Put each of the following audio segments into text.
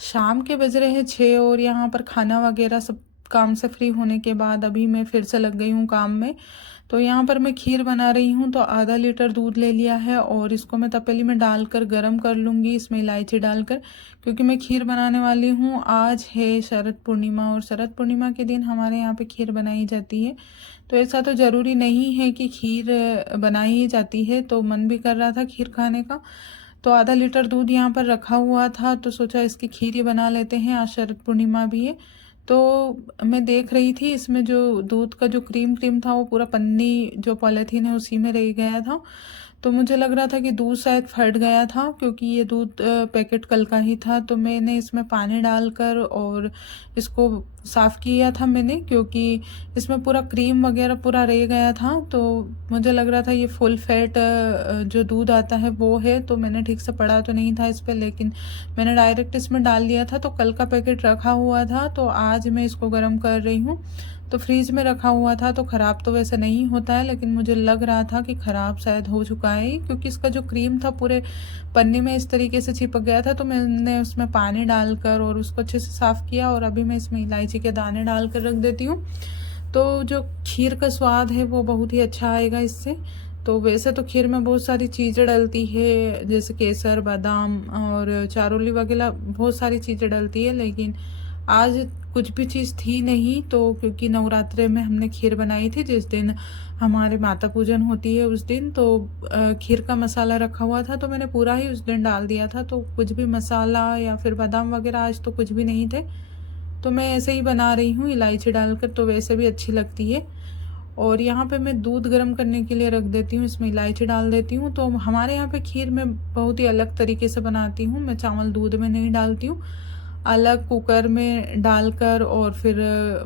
शाम के बज रहे हैं 6 और यहाँ पर खाना वगैरह सब काम से फ्री होने के बाद अभी मैं फिर से लग गई हूँ काम में। तो यहाँ पर मैं खीर बना रही हूँ। तो आधा लीटर दूध ले लिया है और इसको मैं तपेली में डालकर गरम कर लूँगी, इसमें इलायची डालकर, क्योंकि मैं खीर बनाने वाली हूँ। आज है शरद पूर्णिमा और शरद पूर्णिमा के दिन हमारे यहाँ पे खीर बनाई जाती है। तो ऐसा तो ज़रूरी नहीं है कि खीर बनाई ही जाती है, तो मन भी कर रहा था खीर खाने का। तो आधा लीटर दूध यहाँ पर रखा हुआ था, तो सोचा इसकी खीर ही बना लेते हैं, आज शरद पूर्णिमा भी है। तो मैं देख रही थी इसमें जो दूध का जो क्रीम क्रीम था वो पूरा पन्नी जो पॉलीथीन है उसी में रह गया था। तो मुझे लग रहा था कि दूध शायद फट गया था, क्योंकि ये दूध पैकेट कल का ही था। तो मैंने इसमें पानी डालकर और इसको साफ़ किया था मैंने, क्योंकि इसमें पूरा क्रीम वगैरह पूरा रह गया था। तो मुझे लग रहा था ये फुल फैट जो दूध आता है वो है। तो मैंने ठीक से पढ़ा तो नहीं था इस पर, लेकिन मैंने डायरेक्ट इसमें डाल दिया था। तो कल का पैकेट रखा हुआ था, तो आज मैं इसको गर्म कर रही हूँ। तो फ्रीज में रखा हुआ था, तो ख़राब तो वैसे नहीं होता है, लेकिन मुझे लग रहा था कि ख़राब शायद हो चुका है, क्योंकि इसका जो क्रीम था पूरे पन्नी में इस तरीके से चिपक गया था। तो मैंने उसमें पानी डालकर और उसको अच्छे से साफ़ किया और अभी मैं इसमें इलायची के दाने डालकर रख देती हूँ। तो जो खीर का स्वाद है वो बहुत ही अच्छा आएगा इससे। तो वैसे तो खीर में बहुत सारी चीज़ें डलती है, जैसे केसर, बादाम और चारोली वगैरह बहुत सारी चीज़ें डलती है, लेकिन आज कुछ भी चीज़ थी नहीं। तो क्योंकि नवरात्रे में हमने खीर बनाई थी, जिस दिन हमारे माता पूजन होती है उस दिन, तो खीर का मसाला रखा हुआ था, तो मैंने पूरा ही उस दिन डाल दिया था। तो कुछ भी मसाला या फिर बादाम वगैरह आज तो कुछ भी नहीं थे। तो मैं ऐसे ही बना रही हूँ इलायची डालकर, तो वैसे भी अच्छी लगती है। और यहाँ पे मैं दूध गर्म करने के लिए रख देती हूँ, इसमें इलायची डाल देती हूँ। तो हमारे यहाँ पे खीर मैं बहुत ही अलग तरीके से बनाती हूँ। मैं चावल दूध में नहीं डालती हूँ, अलग कुकर में डालकर और फिर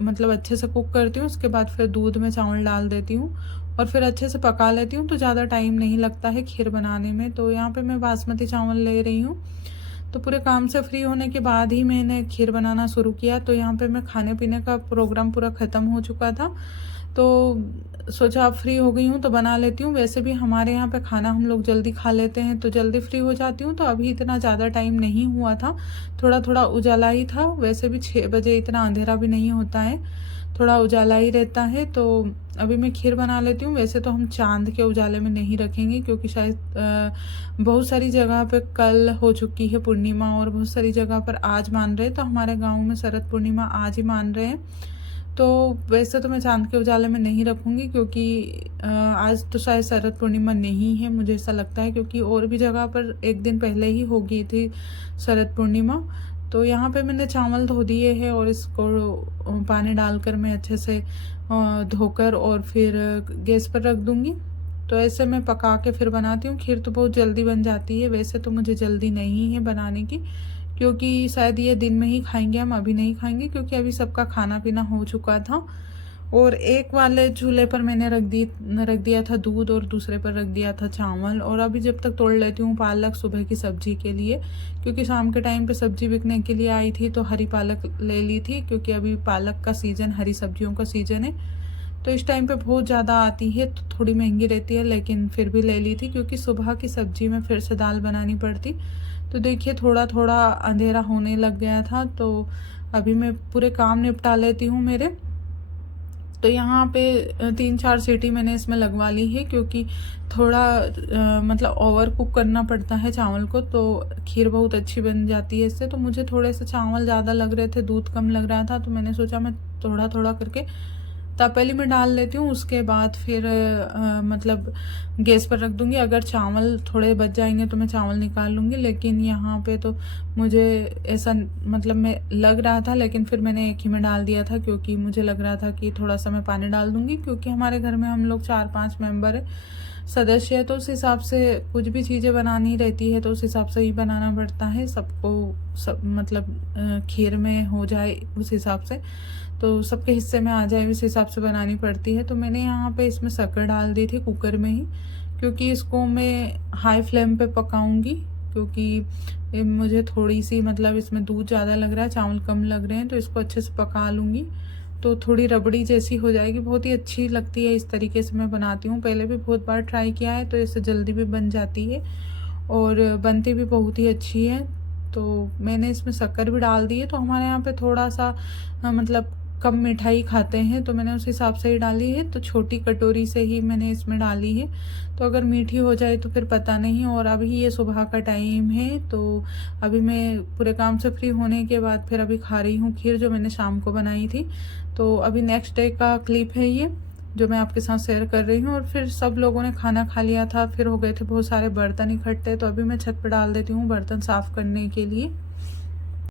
मतलब अच्छे से कुक करती हूँ। उसके बाद फिर दूध में चावल डाल देती हूँ और फिर अच्छे से पका लेती हूँ। तो ज़्यादा टाइम नहीं लगता है खीर बनाने में। तो यहाँ पे मैं बासमती चावल ले रही हूँ। तो पूरे काम से फ्री होने के बाद ही मैंने खीर बनाना शुरू किया। तो यहाँ पे मैं खाने पीने का प्रोग्राम पूरा ख़त्म हो चुका था, तो सोचा अब फ्री हो गई हूँ तो बना लेती हूँ। वैसे भी हमारे यहाँ पे खाना हम लोग जल्दी खा लेते हैं, तो जल्दी फ्री हो जाती हूँ। तो अभी इतना ज़्यादा टाइम नहीं हुआ था, थोड़ा थोड़ा उजाला ही था। वैसे भी 6 बजे इतना अंधेरा भी नहीं होता है, थोड़ा उजाला ही रहता है। तो अभी मैं खीर बना लेती हूँ। वैसे तो हम चांद के उजाले में नहीं रखेंगे, क्योंकि शायद बहुत सारी जगह पे कल हो चुकी है पूर्णिमा और बहुत सारी जगह पर आज मान रहे हैं। तो हमारे गांव में शरद पूर्णिमा आज ही मान रहे हैं। तो वैसे तो मैं चांद के उजाले में नहीं रखूँगी, क्योंकि आज तो शायद शरद पूर्णिमा नहीं है, मुझे ऐसा लगता है, क्योंकि और भी जगह पर एक दिन पहले ही हो गई थी शरद पूर्णिमा। तो यहाँ पे मैंने चावल धो दिए हैं और इसको पानी डालकर मैं अच्छे से धोकर और फिर गैस पर रख दूँगी। तो ऐसे मैं पका के फिर बनाती हूँ। खीर तो बहुत जल्दी बन जाती है, वैसे तो मुझे जल्दी नहीं है बनाने की, क्योंकि शायद ये दिन में ही खाएंगे, हम अभी नहीं खाएंगे, क्योंकि अभी सबका खाना पीना हो चुका था। और एक वाले चूल्हे पर मैंने रख दिया था दूध और दूसरे पर रख दिया था चावल। और अभी जब तक तोड़ लेती हूँ पालक सुबह की सब्जी के लिए, क्योंकि शाम के टाइम पे सब्जी बिकने के लिए आई थी, तो हरी पालक ले ली थी, क्योंकि अभी पालक का सीज़न, हरी सब्जियों का सीज़न है। तो इस टाइम पे बहुत ज़्यादा आती है, तो थोड़ी महंगी रहती है, लेकिन फिर भी ले ली थी, क्योंकि सुबह की सब्जी में फिर से दाल बनानी पड़ती। तो देखिए थोड़ा थोड़ा अंधेरा होने लग गया था, तो अभी मैं पूरे काम निपटा लेती हूँ मेरे। तो यहाँ पे 3-4 सीटी मैंने इसमें लगवा ली है, क्योंकि थोड़ा मतलब ओवर कुक करना पड़ता है चावल को, तो खीर बहुत अच्छी बन जाती है इससे। तो मुझे थोड़े से चावल ज़्यादा लग रहे थे, दूध कम लग रहा था, तो मैंने सोचा मैं थोड़ा थोड़ा करके तपेली में डाल लेती हूँ। उसके बाद फिर मतलब गैस पर रख दूँगी। अगर चावल थोड़े बच जाएंगे तो मैं चावल निकाल लूँगी, लेकिन यहाँ पे तो मुझे ऐसा मतलब मैं लग रहा था, लेकिन फिर मैंने एक ही में डाल दिया था, क्योंकि मुझे लग रहा था कि थोड़ा सा मैं पानी डाल दूँगी, क्योंकि हमारे घर में हम लोग 4-5 मेंबर है, सदस्य है। तो उस हिसाब से कुछ भी चीज़ें बनानी रहती है, तो उस हिसाब से ही बनाना पड़ता है सबको, सब मतलब खीर में हो जाए उस हिसाब से, तो सबके हिस्से में आ जाए उस हिसाब से बनानी पड़ती है। तो मैंने यहाँ पे इसमें शक्कर डाल दी थी कुकर में ही, क्योंकि इसको मैं हाई फ्लेम पे पकाऊंगी, क्योंकि मुझे थोड़ी सी मतलब इसमें दूध ज़्यादा लग रहा है, चावल कम लग रहे हैं, तो इसको अच्छे से पका लूँगी। तो थोड़ी रबड़ी जैसी हो जाएगी, बहुत ही अच्छी लगती है। इस तरीके से मैं बनाती हूँ, पहले भी बहुत बार ट्राई किया है, तो इससे जल्दी भी बन जाती है और बनती भी बहुत ही अच्छी है। तो मैंने इसमें शक्कर भी डाल दी है। तो हमारे यहाँ पे थोड़ा सा मतलब कम मिठाई खाते हैं, तो मैंने उस हिसाब से ही डाली है। तो छोटी कटोरी से ही मैंने इसमें डाली है। तो अगर मीठी हो जाए तो फिर पता नहीं। और अभी ये सुबह का टाइम है, तो अभी मैं पूरे काम से फ्री होने के बाद फिर अभी खा रही हूँ खीर, जो मैंने शाम को बनाई थी। तो अभी नेक्स्ट डे का क्लिप है ये, जो मैं आपके साथ शेयर कर रही हूँ। और फिर सब लोगों ने खाना खा लिया था, फिर हो गए थे बहुत सारे बर्तन इकट्ठे। तो अभी मैं छत पर डाल देती हूँ बर्तन साफ़ करने के लिए।